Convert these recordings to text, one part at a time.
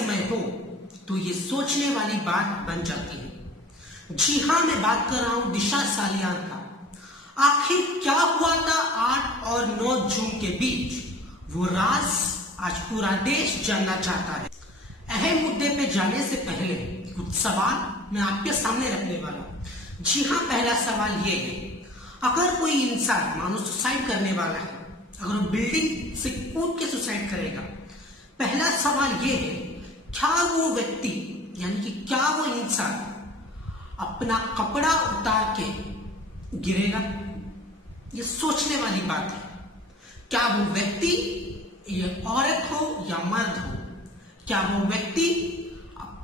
रहस्यमय हो तो ये सोचने वाली बात बन जाती है। जी हाँ, मैं बात कर रहा हूं दिशा सालियान का। आखिर क्या हुआ था 8 और 9 जून के बीच, वो राज आज पूरा देश जानना चाहता है। अहम मुद्दे पे जाने से पहले कुछ सवाल मैं आपके सामने रखने वाला हूं। जी हाँ, पहला सवाल ये है, अगर कोई इंसान मानो सुसाइड करने वाला है, अगर वो बिल्डिंग से कूद के सुसाइड करेगा, पहला सवाल ये है, क्या वो व्यक्ति यानी कि क्या वो इंसान अपना कपड़ा उतार के गिरेगा? ये सोचने वाली बात है। क्या वो व्यक्ति, ये औरत हो या मर्द हो, क्या वो व्यक्ति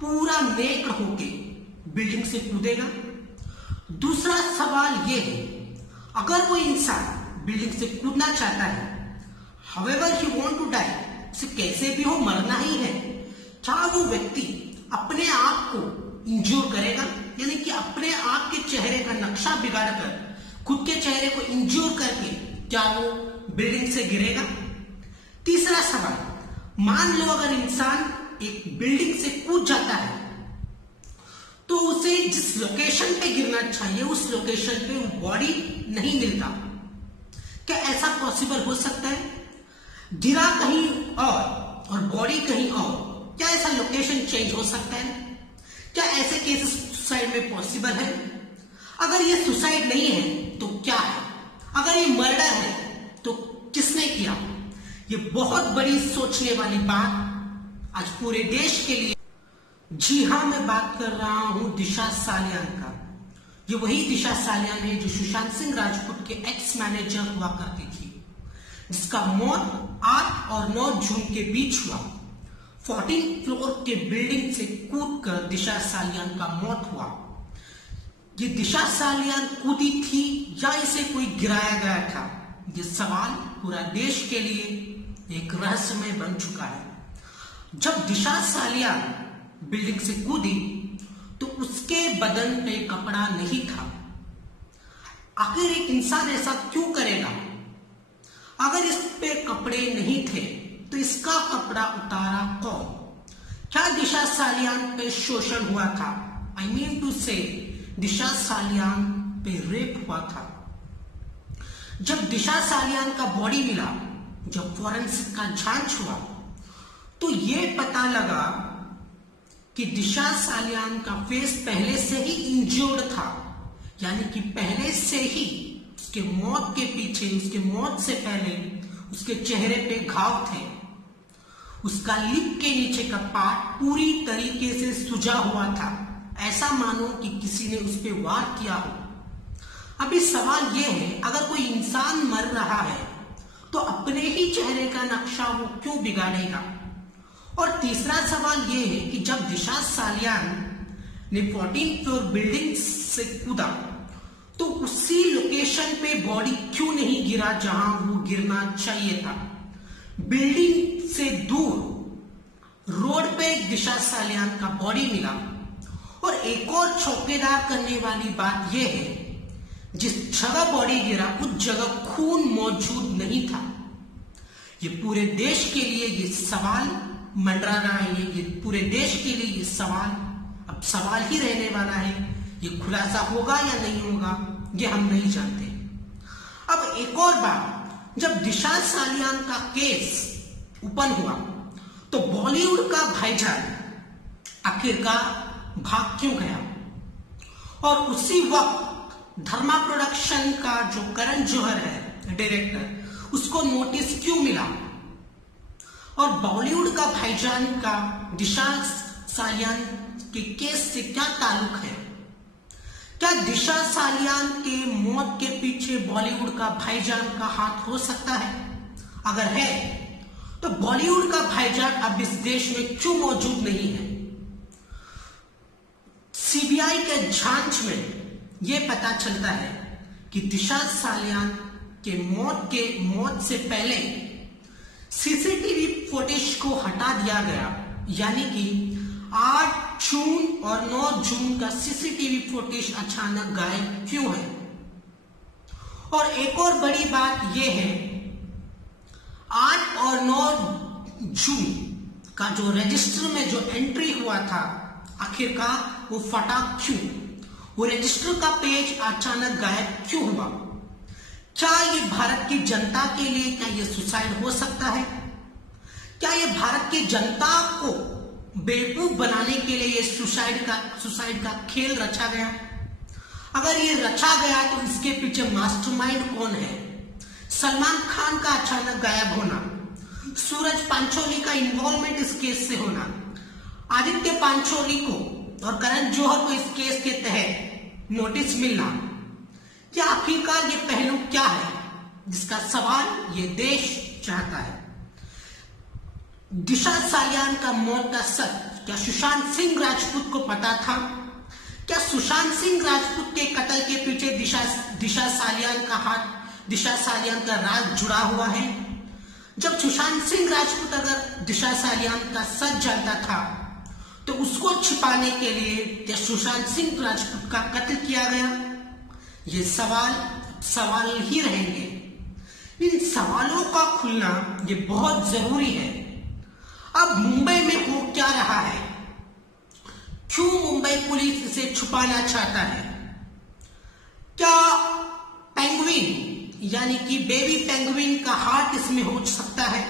पूरा नेक्ड होके बिल्डिंग से कूदेगा? दूसरा सवाल ये है, अगर वो इंसान बिल्डिंग से कूदना चाहता है, however he want to die, उसे कैसे भी हो मरना ही है, क्या वो व्यक्ति अपने आप को इंजूर करेगा? यानी कि अपने आप के चेहरे का नक्शा बिगाड़ कर खुद के चेहरे को इंजूर करके क्या वो बिल्डिंग से गिरेगा? तीसरा सवाल, मान लो अगर इंसान एक बिल्डिंग से कूद जाता है तो उसे जिस लोकेशन पे गिरना चाहिए उस लोकेशन पे वो बॉडी नहीं मिलता। क्या ऐसा पॉसिबल हो सकता है? गिरा कहीं और बॉडी कहीं और, क्या ऐसा लोकेशन चेंज हो सकता है? क्या ऐसे केसेस सुसाइड में पॉसिबल है? अगर ये सुसाइड नहीं है तो क्या है? अगर ये मर्डर है तो किसने किया? ये बहुत बड़ी सोचने वाली बात आज पूरे देश के लिए। जी हाँ, मैं बात कर रहा हूं दिशा सालियान का। ये वही दिशा सालियान है जो सुशांत सिंह राजपूत के एक्स मैनेजर हुआ करती थी, जिसका मौत 8 और 9 जून के बीच हुआ। 14 फ्लोर के बिल्डिंग से कूदकर दिशा सालियान का मौत हुआ। ये दिशा सालियान कूदी थी या इसे कोई गिराया गया था? ये सवाल पूरा देश के लिए एक रहस्यमय बन चुका है। जब दिशा सालियान बिल्डिंग से कूदी तो उसके बदन पे कपड़ा नहीं था। आखिर एक इंसान ऐसा क्यों करेगा? अगर इस पे कपड़े नहीं थे तो इसका कपड़ा उतारा कौन? क्या दिशा सालियान पे शोषण हुआ था? आई मीन टू से दिशा सालियान पे रेप हुआ था। जब दिशा सालियान का बॉडी मिला, जब फॉरेंसिक का जांच हुआ तो ये पता लगा कि दिशा सालियान का फेस पहले से ही इंजर्ड था, यानी कि पहले से ही उसके मौत के पीछे, उसके मौत से पहले उसके चेहरे पे घाव थे। उसका लिप के नीचे का पार्ट पूरी तरीके से सुजा हुआ था, ऐसा मानो कि किसी ने उस पर वार किया हो। अभी सवाल यह है, अगर कोई इंसान मर रहा है तो अपने ही चेहरे का नक्शा वो क्यों बिगाड़ेगा? और तीसरा सवाल यह है कि जब दिशा सालियान ने 14 फ्लोर बिल्डिंग से कूदा तो उसी लोकेशन पे बॉडी क्यों नहीं गिरा जहां वो गिरना चाहिए था? बिल्डिंग से दूर रोड पे दिशा सालियान का बॉडी मिला। और एक और चौंकेदार करने वाली बात यह है, जिस जगह बॉडी गिरा उस जगह खून मौजूद नहीं था। ये पूरे देश के लिए ये सवाल मंडरा रहा है। ये पूरे देश के लिए ये सवाल अब सवाल ही रहने वाला है। ये खुलासा होगा या नहीं होगा ये हम नहीं जानते। अब एक और बात, जब दिशा सालियान का केस ओपन हुआ तो बॉलीवुड का भाईजान आखिरकार भाग क्यों गया? और उसी वक्त धर्मा प्रोडक्शन का जो करण जौहर है डायरेक्टर, उसको नोटिस क्यों मिला? और बॉलीवुड का भाईजान का दिशा सालियान के केस से क्या ताल्लुक है? क्या दिशा सालियान के मौत के पीछे बॉलीवुड का भाईजान का हाथ हो सकता है? अगर है तो बॉलीवुड का भाईजान अब इस देश में क्यों मौजूद नहीं है? सीबीआई के जांच में यह पता चलता है कि दिशा सालियान के मौत से पहले सीसीटीवी फुटेज को हटा दिया गया, यानी कि 8 जून और 9 जून का सीसीटीवी फुटेज अचानक गायब क्यों है? और एक और बड़ी बात यह है, 8 और 9 जून का जो रजिस्टर में जो एंट्री हुआ था, आखिरकार वो फटा क्यों? वो रजिस्टर का पेज अचानक गायब क्यों हुआ? क्या ये भारत की जनता के लिए क्या ये सुसाइड हो सकता है? क्या ये भारत की जनता को बेवकूफ बनाने के लिए ये सुसाइड का खेल रचा गया? अगर ये रचा गया तो इसके पीछे मास्टरमाइंड कौन है? सलमान खान का अचानक गायब होना, सूरज पांचोली का इन्वॉल्वमेंट इस केस से होना, आदित्य पांचोली को और करण जौहर को इस केस के तहत नोटिस मिलना, क्या आखिरकार ये पहलू क्या है जिसका सवाल ये देश चाहता है? दिशा सालियान का मौत का सच क्या सुशांत सिंह राजपूत को पता था? क्या सुशांत सिंह राजपूत के कत्ल के पीछे दिशा सालियान का राज जुड़ा हुआ है? जब सुशांत सिंह राजपूत अगर दिशा सालियान का सच जानता था तो उसको छिपाने के लिए क्या सुशांत सिंह राजपूत का कत्ल किया गया? ये सवाल ही रहेंगे। इन सवालों का खुलना ये बहुत जरूरी है। अब मुंबई में हो क्या रहा है? क्यों मुंबई पुलिस इसे छुपाना चाहता है? क्या पेंगुइन यानी कि बेबी पेंगुइन का हार्ट इसमें हो सकता है?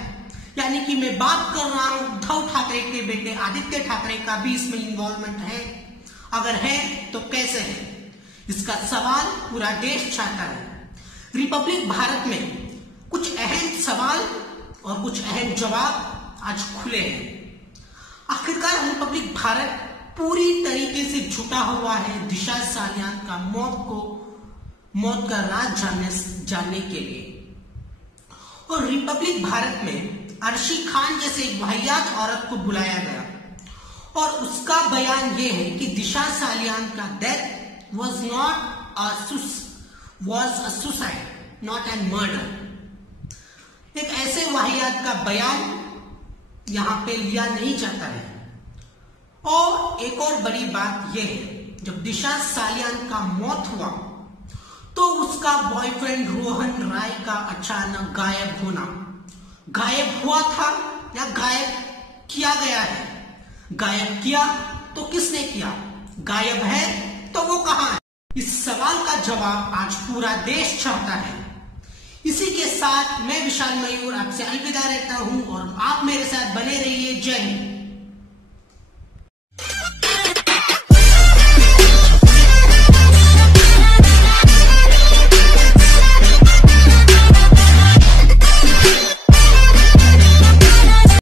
यानी कि मैं बात कर रहा हूं उद्धव ठाकरे के बेटे आदित्य ठाकरे का भी इसमें इन्वॉल्वमेंट है? अगर है तो कैसे है? इसका सवाल पूरा देश चाहता है। रिपब्लिक भारत में कुछ अहम सवाल और कुछ अहम जवाब आज खुले हैं। आखिरकार रिपब्लिक भारत पूरी तरीके से झुका हुआ है दिशा सालियान का मौत का राज जानने के लिए। और रिपब्लिक भारत में अर्शी खान जैसे एक वाहियात औरत को बुलाया गया और उसका बयान यह है कि दिशा सालियान का death was a suicide, not a murder। एक ऐसे वाहियात का बयान यहां पे लिया नहीं जाता है। और एक और बड़ी बात यह है, जब दिशा सालियान का मौत हुआ तो उसका बॉयफ्रेंड रोहन राय का अचानक गायब हुआ था या गायब किया गया है? गायब किया तो किसने किया? गायब है तो वो कहां है? इस सवाल का जवाब आज पूरा देश चाहता है। इसी के साथ मैं विशाल मयूर आपसे अलविदा रहता हूं और आप मेरे साथ बने रहिए। जय हिंद।